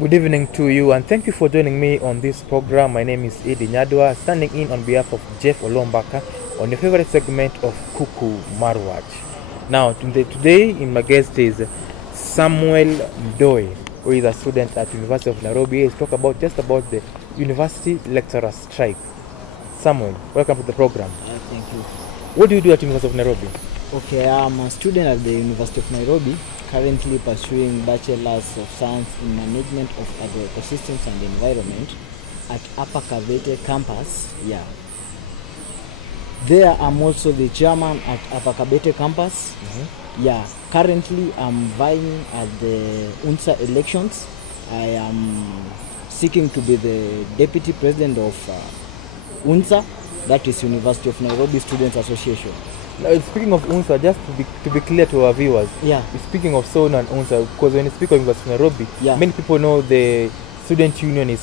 Good evening to you, and thank you for joining me on this program. My name is Eddy Nyadwa, standing in on behalf of Jeff Olombaka on your favorite segment of Kuku Wach. Now, today my guest is Samuel Mdoe, who is a student at University of Nairobi. He's talk about the university lecturer strike. Samuel, welcome to the program. Thank you. What do you do at University of Nairobi? Okay, I'm a student at the University of Nairobi, currently pursuing Bachelor's of Science in Management of Agroecosystems and Environment at Upper Kabete campus. Yeah. There I'm also the chairman at Upper Kabete campus. Yeah. Currently I'm vying at the UNSA elections. I am seeking to be the deputy president of UNSA, that is University of Nairobi Students Association. Now, speaking of UNSA, just to be clear to our viewers, speaking of SONU and UNSA, because when you speak of University of Nairobi, many people know the student union is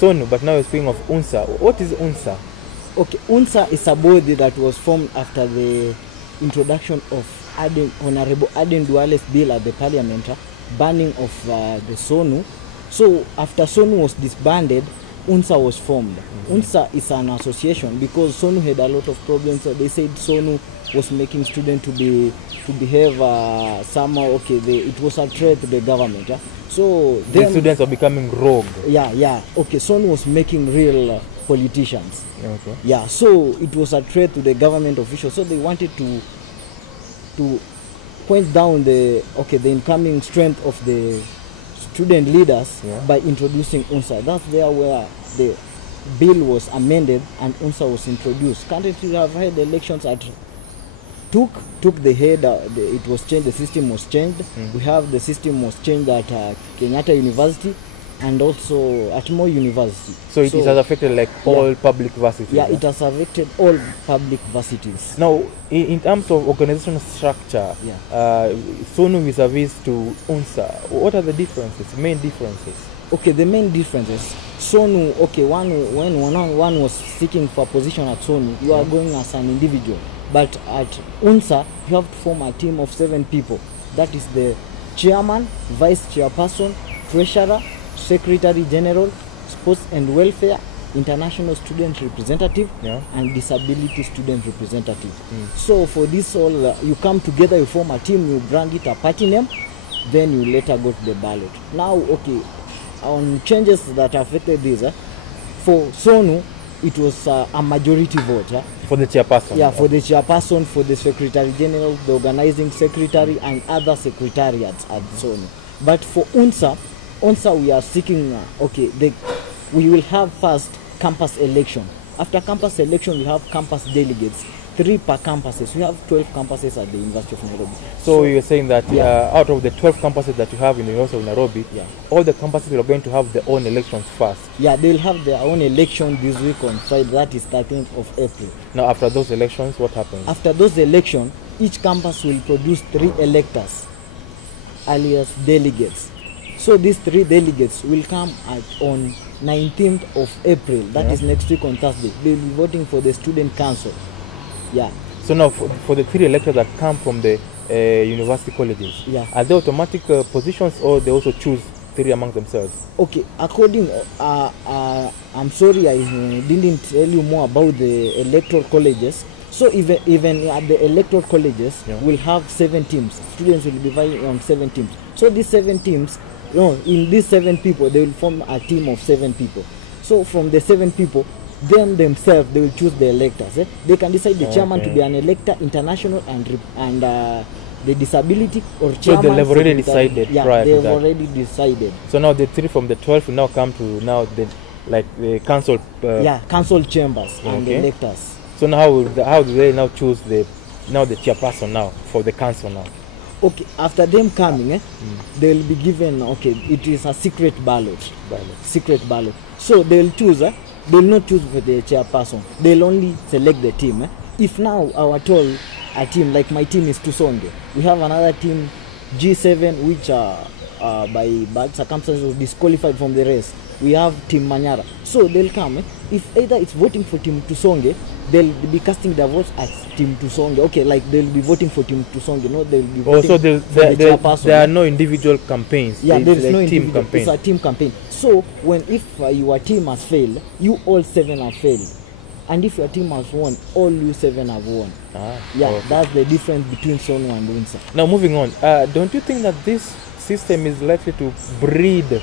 SONU, but now you're speaking of UNSA. What is UNSA? Okay, UNSA is a body that was formed after the introduction of Honorable Aden Duale's bill at the parliament, banning of the SONU. So after SONU was disbanded, UNSA was formed. UNSA is an association because SONU had a lot of problems. So they said SONU was making students to behave somehow. Okay, it was a threat to the government. So the students are becoming rogue. Yeah. Okay, SONU was making real politicians. Okay. Yeah, so it was a threat to the government officials. So they wanted to point down the incoming strength of the student leaders by introducing UNSA. That's there where the bill was amended and UNSA was introduced. Currently, we have had elections at took the head. It was changed. The system was changed. We have the system was changed at Kenyatta University and also at Moi University. So it has affected like all public varsities. Yeah, it has affected all public varsities. Now, in terms of organizational structure, SONU vis-a-vis to UNSA, what are the differences? Main differences? Okay, the main differences. SONU, when one was seeking for a position at SONU, you are going as an individual. But at UNSA, you have to form a team of 7 people. That is the chairman, vice chairperson, treasurer, secretary general, sports and welfare, international student representative, and disability student representative. So for this all, you come together, you form a team, you brand it a party name, then you later go to the ballot. Now, okay, on changes that affected this, for SONU, it was a majority vote. For the chairperson? Yeah, for the chairperson, for the secretary general, the organizing secretary, and other secretariats at SONU. But for UNSA, we are seeking, we will have first campus election. After campus election, we have campus delegates, 3 per campuses. We have 12 campuses at the University of Nairobi. So you're saying that out of the 12 campuses that you have in the University of Nairobi, all the campuses are going to have their own elections first? Yeah, they'll have their own election this week on Friday, that is 13th of April. Now after those elections, what happens? After those elections, each campus will produce 3 electors, alias delegates. So these 3 delegates will come on 19th of April, that is next week on Thursday. They'll be voting for the student council. Yeah. So now for the 3 electors that come from the university colleges, are they automatic positions or they also choose 3 among themselves? Okay, according, I'm sorry I didn't tell you more about the electoral colleges. So even at the electoral colleges, we'll have 7 teams. Students will be vying on 7 teams. So these 7 teams, in these 7 people, they will form a team of 7 people. So from the 7 people, themselves, they will choose the electors. They can decide the chairman to be an elector, international, and the disability, or chairman. So they've already decided prior to that? They've already decided. So now the 3 from the 12 will now come to now the council. Council chambers and the electors. So now how do they now choose the chairperson now for the council now? Okay, after them coming, they will be given, it is a secret ballot. Secret ballot. So they'll choose, they'll not choose for the chairperson. They'll only select the team. If now our a team, like my team is Tusonge, we have another team, G7, which by bad circumstances was disqualified from the race, we have Team Manyara. So they'll come. If either it's voting for Team Tusonge, they'll be casting their votes as Team Tusonge. Okay, like they'll be voting for Team Tusonge. No, they'll be voting so for the chairperson. there are no individual campaigns. Yeah, there is like no team individual. campaign. It's a team campaign. So if your team has failed, you all 7 have failed. And if your team has won, all you 7 have won. Okay. That's the difference between Sonu and Unsa. Now moving on, don't you think that this system is likely to breed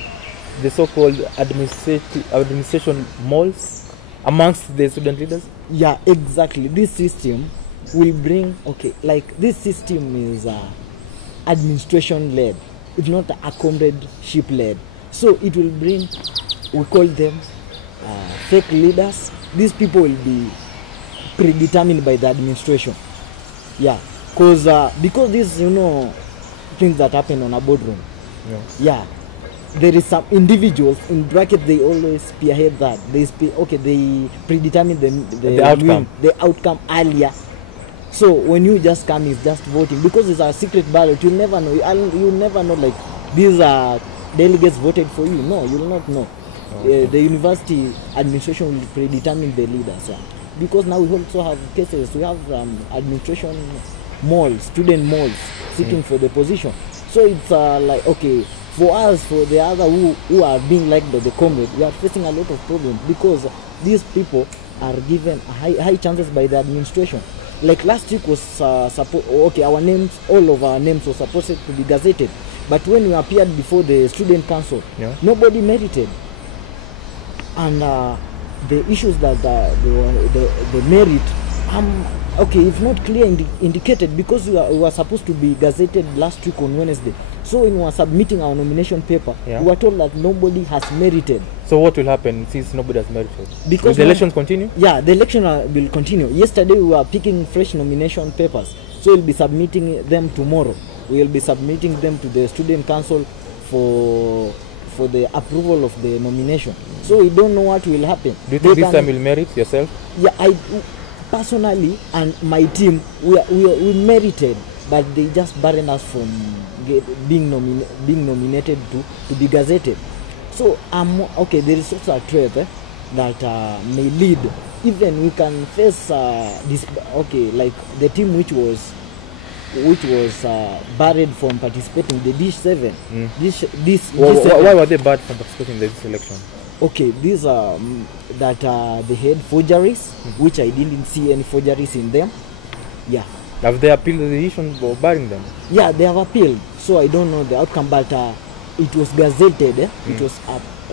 the so-called administration moles amongst the student leaders? Yeah, exactly. This system will bring, like this system is administration led. It's not a comradeship led. So it will bring, we call them fake leaders. These people will be predetermined by the administration. Yeah, because these things that happen on a boardroom. Yeah, there is some individuals in bracket. They always spearhead that. They predetermine the outcome earlier. So when you just come, it's just voting because it's a secret ballot. You'll never know. You'll never know like these are delegates voted for you. No, you'll not know. Okay. The university administration will predetermine the leaders. Because now we also have cases. We have administration malls, student malls sitting for the position. So it's like for us, for the other who are being liked by the comrade, we are facing a lot of problems because these people are given high chances by the administration. Like last week was our names, all of our names were supposed to be gazetted, but when we appeared before the student council, nobody merited. And the issues that the merit, it's not clear indicated because we were supposed to be gazetted last week on Wednesday. So when we were submitting our nomination paper, we were told that nobody has merited. So what will happen since nobody has merited? Because will the elections continue? Yeah, the election will continue. Yesterday we were picking fresh nomination papers, so we'll be submitting them tomorrow. We will be submitting them to the student council for the approval of the nomination. So we don't know what will happen. Do you think this time will merit yourself? Yeah, I personally and my team we merited, but they just barred us from being nominated to be gazetted. So there is also a threat that may lead. Even we can face this. Like the team which was barred from participating the Dish 7. Why were they barred from participating in this election? These are they had forgeries, which I didn't see any forgeries in them. Yeah. Have they appealed the decision for barring them? Yeah, they have appealed. So I don't know the outcome, but it was gazetted. It was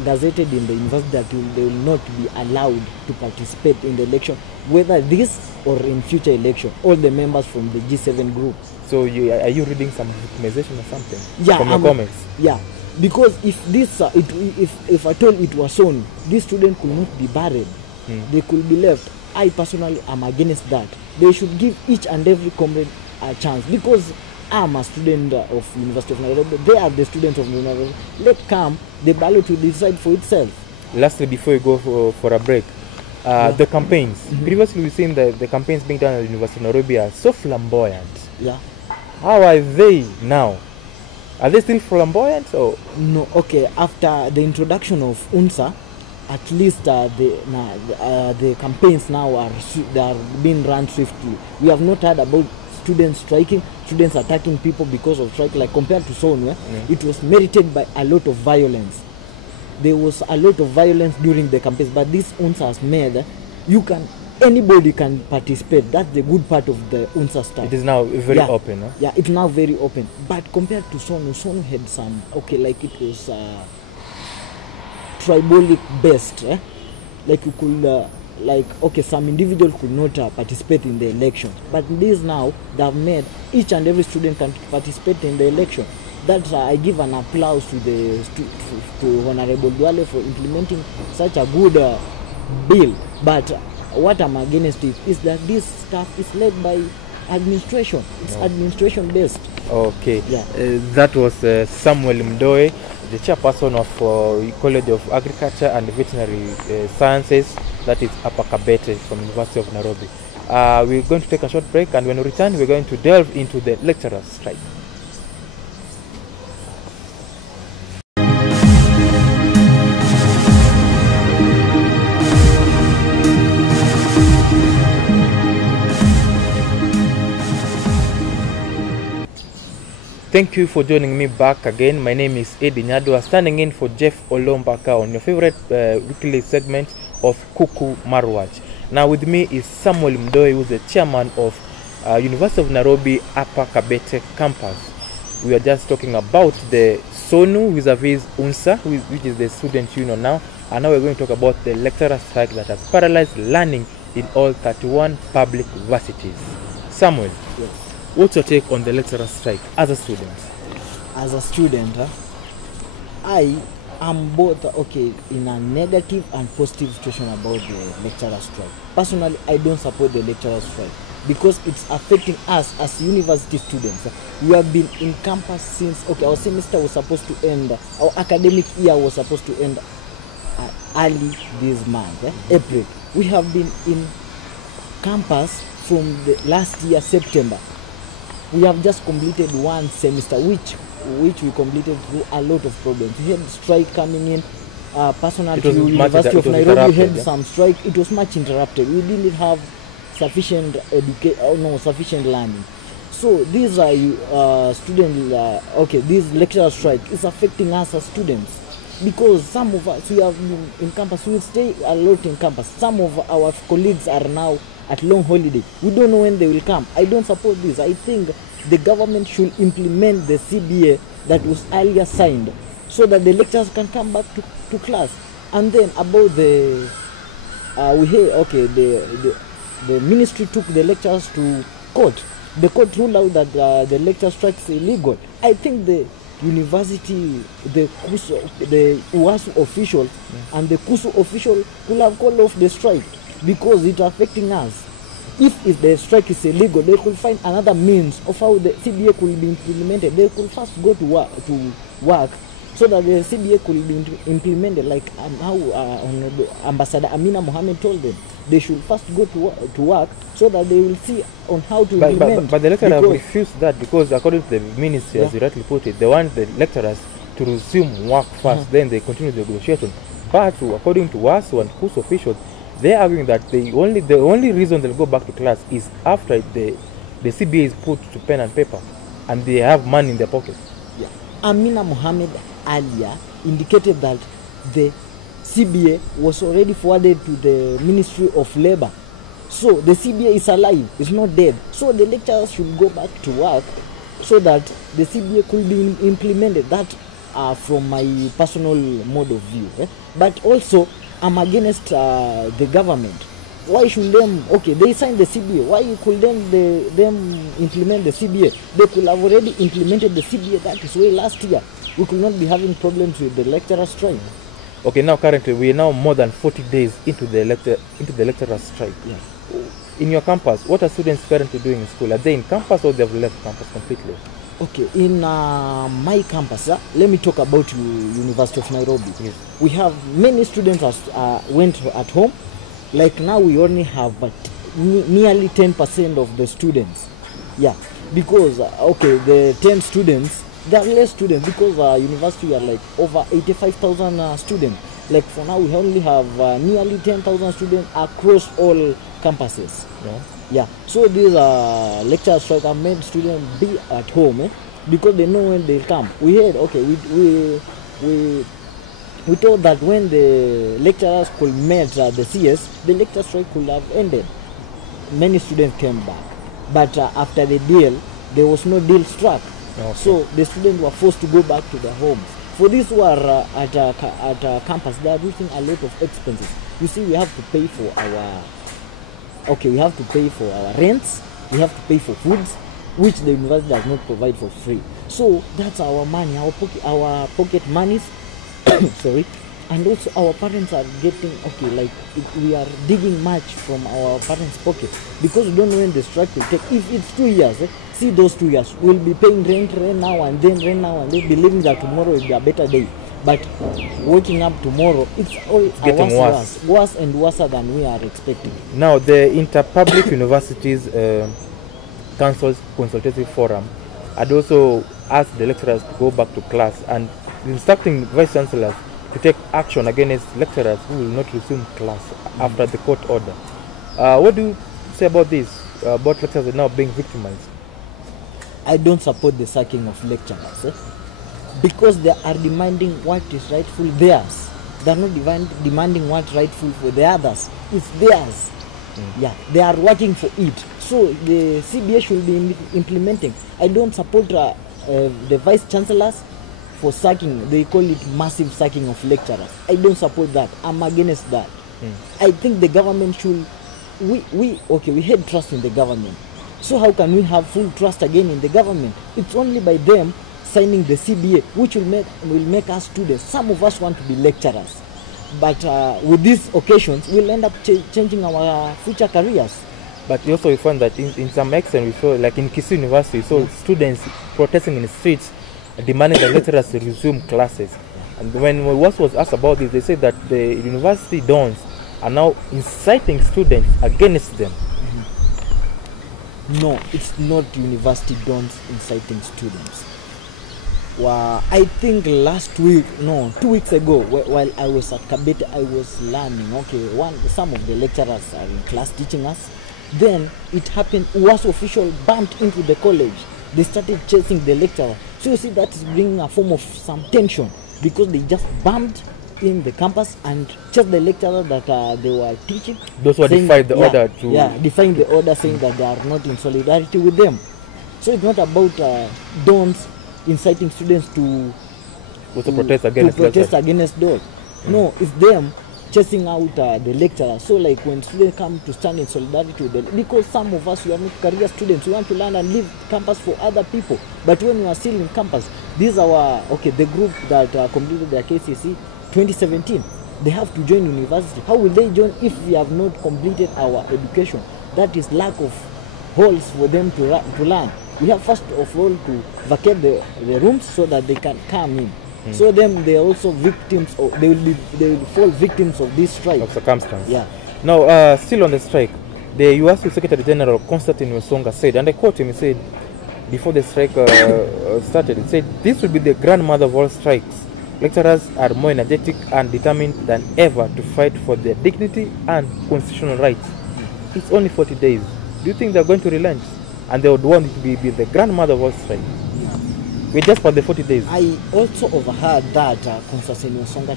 gazetted in the university that they will not be allowed to participate in the election, whether this or in future election. All the members from the G7 group. So are you reading some victimization or something? Yeah, from your comments? Yeah, because if this if I told it was shown, this student could not be barred. They could be left. I personally am against that. They should give each and every comrade a chance, because I'm a student of University of Nairobi. They are the students of Nairobi. Let come, the ballot will decide for itself. Lastly, before you go for a break, the campaigns. Previously, we've seen the campaigns being done at the University of Nairobi are so flamboyant. Yeah. How are they now? Are they still flamboyant or no? After the introduction of UNSA, at least the campaigns now are being run swiftly. We have not heard about students striking, students attacking people because of strike. Like compared to Sonia, it was merited by a lot of violence. There was a lot of violence during the campaigns, but this UNSA has made anybody can participate. That's the good part of the UNSA stuff. It is now very open. Huh? Yeah, it's now very open. But compared to Sonu had some like it was tribalic based. Like you could some individual could not participate in the election. But this now they have made each and every student can participate in the election. That's I give an applause to Honorable Duale for implementing such a good bill. But what I'm against is that this stuff is led by administration. It's administration based. Okay. Yeah. That was Samuel Mdoe, the chairperson of College of Agriculture and Veterinary Sciences, that is Upper Kabete from University of Nairobi. We're going to take a short break, and when we return, we're going to delve into the lecturers' strike. Thank you for joining me back again. My name is Eddy Nyadwa, standing in for Jeff Olombaka on your favorite weekly segment of Kuku Marwach. Now with me is Samuel Mdoi, who is the chairman of University of Nairobi Upper Kabete campus. We are just talking about the SONU vis-a-vis UNSA, which is the student union now. And now we're going to talk about the lecturer strike that has paralyzed learning in all 31 public universities. Samuel, Yes. what's your take on the lecturer strike as a student? As a student, I am both in a negative and positive situation about the lecturer strike. Personally, I don't support the lecturer strike because it's affecting us as university students. We have been in campus since our semester was supposed to end, our academic year was supposed to end early this month, April. We have been in campus from the last year, September. We have just completed one semester, which we completed through a lot of problems. We had strike coming in. Personal to University of Nairobi had some strike. It was much interrupted. We didn't have sufficient sufficient learning. So these are this lecturer strike is affecting us as students because some of us, we have been in campus. We stay a lot in campus. Some of our colleagues are now at long holiday. We don't know when they will come. I don't support this. I think the government should implement the CBA that was earlier signed so that the lecturers can come back to class. And then about the the ministry took the lecturers to court. The court ruled out that the lecture strike is illegal. I think the university, the UASU official and the KUSU official could have called off the strike because it's affecting us. If the strike is illegal, they could find another means of how the CBA could be implemented. They could first go to work so that the CBA could be implemented, like how Ambassador Amina Mohammed told them. They should first go to work so that they will see on how to implement. But the lecturers have refused that because according to the ministry, as you rightly put it, they want the lecturers to resume work first, then they continue the negotiation. But according to us and KUSU officials, they are arguing that the only reason they'll go back to class is after the CBA is put to pen and paper and they have money in their pocket. Yeah. Amina Mohammed earlier indicated that the CBA was already forwarded to the Ministry of Labor. So the CBA is alive, it's not dead. So the lecturers should go back to work so that the CBA could be implemented. That from my personal mode of view. But also, I'm against the government. Why should them, they signed the CBA, why could them implement the CBA? They could have already implemented the CBA that is way last year. We could not be having problems with the lecturer strike. Okay, now currently we are now more than 40 days into the lecturer strike. Yeah. In your campus, what are students currently doing in school? Are they in campus or they have left campus completely? Okay, in my campus, let me talk about University of Nairobi. Yes. We have many students went at home. Like now we only have nearly 10% of the students. Yeah, because the 10 students, there are less students because university are like over 85,000 students. Like for now we only have nearly 10,000 students across all campuses. Yeah. So these lecture strike have made students be at home because they know when they'll come. We heard we thought that when the lecturers could meet the CS, the lecture strike could have ended. Many students came back, but after the deal, there was no deal struck. Okay. So the students were forced to go back to their homes. For these who are at campus, they are using a lot of expenses. You see, we have to pay for our rents, we have to pay for foods, which the university does not provide for free. So that's our money, our pocket monies. Sorry. And also our parents are getting we are digging much from our parents' pocket because we don't know when the strike will take. If it's 2 years, see those 2 years, we'll be paying rent now and then, believing that tomorrow will be a better day. But waking up tomorrow, it's all getting worse and worse than we are expecting. Now, the Interpublic Universities Council's Consultative Forum had also asked the lecturers to go back to class and instructing vice chancellors to take action against lecturers who will not resume class after the court order. What do you say about this? About lecturers are now being victimized? I don't support the sacking of lecturers, because they are demanding what is rightful theirs. They are not demanding what rightful for the others. It's theirs. Yeah, they are working for it. So the CBA should be implementing. I don't support the vice chancellors for sacking. They call it massive sacking of lecturers. I don't support that. I'm against that. I think the government should. We had trust in the government. So how can we have full trust again in the government? It's only by them signing the CBA, which will make us students. Some of us want to be lecturers, but with these occasions, we'll end up changing our future careers. But also we found that in some extent, we saw, like in Kuku University, we saw students protesting in the streets, demanding the lecturers to resume classes. And when Wach was asked about this, they said that the university dons are now inciting students against them. No, it's not university dons inciting students. Well, I think 2 weeks ago, while I was at Kabete, I was learning. Some of the lecturers are in class teaching us. Then it happened, was official bumped into the college. They started chasing the lecturer. So you see, that is bringing a form of some tension, because they just bumped in the campus and chased the lecturer that they were teaching. Those who defied the order to... Yeah, defying the order, saying that they are not in solidarity with them. So it's not about dons inciting students to protest against those. No, it's them chasing out the lecturer. So like when students come to stand in solidarity with them, because some of us, we are not career students, we want to learn and leave campus for other people. But when we are still in campus, these are the group that completed their KCC 2017. They have to join university. How will they join if we have not completed our education? That is lack of halls for them to learn. We have first of all to vacate the rooms so that they can come in. So then they are also victims, or they will fall victims of this strike. Of circumstance. Yeah. Now, still on the strike, the UASU Secretary General Constantine Wasonga said, and I quote him, he said, before the strike started, he said, "This will be the grandmother of all strikes. Lecturers are more energetic and determined than ever to fight for their dignity and constitutional rights. It's only 40 days. Do you think they're going to relent? And they would want it to be the grandmother of all strikes." We're just for the 40 days. I also overheard that Constantine Wasonga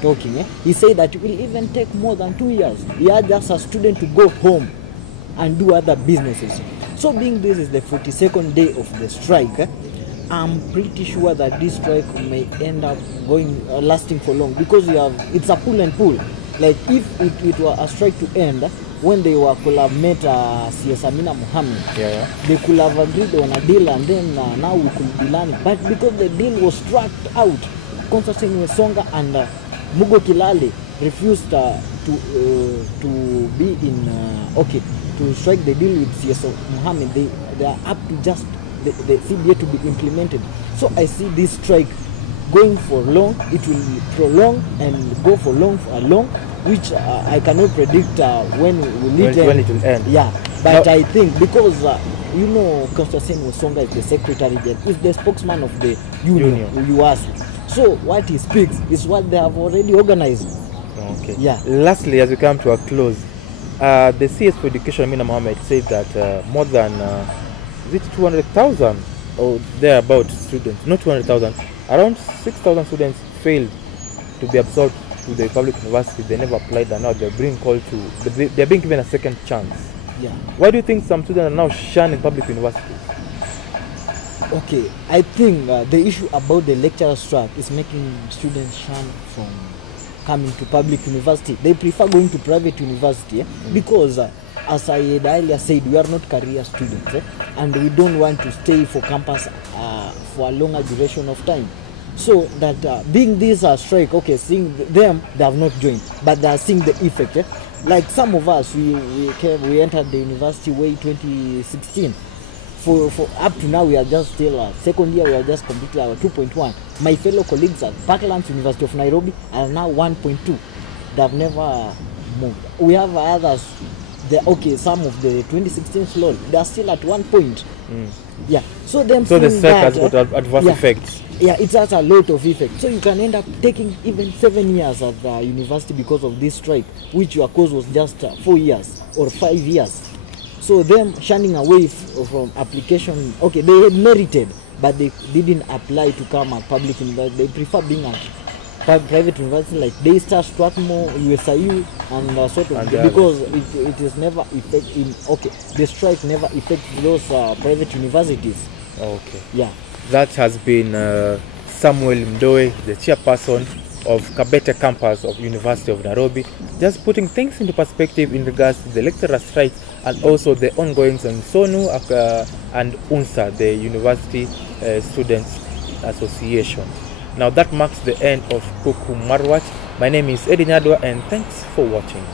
talking. He said that it will even take more than 2 years. He had just a student to go home and do other businesses. So being this is the 42nd day of the strike, I'm pretty sure that this strike may end up lasting for long, because it's a pull and pull. Like if it were a strike to end when they could have met CS Amina Mohammed, they could have agreed on a deal, and then now we could be learning. But because the deal was struck out, Constantine Wasonga and Mugo Kilale refused to be in to strike the deal with CS Mohammed. They are up to just the CBA to be implemented. So I see this strike going for long. It will prolong and go for long, which I cannot predict when it will end. Yeah, but I think because Constantine Wasonga is the secretary general, is the spokesman of the union. UASU. So what he speaks is what they have already organized. Okay. Yeah. Lastly, as we come to a close, the CS for Education, Amina Mohammed, said that more than 200,000 or thereabout students, not 200,000, around 6,000 students failed to be absorbed to the public university. They never applied, and now they're being they're being given a second chance. Yeah. Why do you think some students are now shunning public universities? Okay, I think the issue about the lecturer strike is making students shun from coming to public university. They prefer going to private university because as I had earlier said, we are not career students and we don't want to stay for campus for a longer duration of time. So that being this strike, seeing them, they have not joined, but they are seeing the effect. Like some of us, we entered the university way 2016. For up to now, we are just still second year. We are just completed our 2.1. My fellow colleagues at Parklands University of Nairobi are now 1.2. They have never moved. We have others. Some of the 2016 slot, they are still at 1 point. Yeah. So the strike has got adverse effects. Yeah, it has a lot of effect. So you can end up taking even 7 years at the university because of this strike, which your course was just 4 years or 5 years. So them shunning away from application, okay, they had merited, but they didn't apply to come at public university. They prefer being at private university like Daystar, Strathmore, USIU, and sort of, And because it is never effect okay, the strike never affects those private universities. Okay. Yeah. That has been Samuel Mdoe, the chairperson of Kabete campus of University of Nairobi, just putting things into perspective in regards to the lecturer strike and also the ongoings on SONU and UNSA, the University Students Association. Now that marks the end of Kuku Marwach. My name is Eddy Nyadwa, and thanks for watching.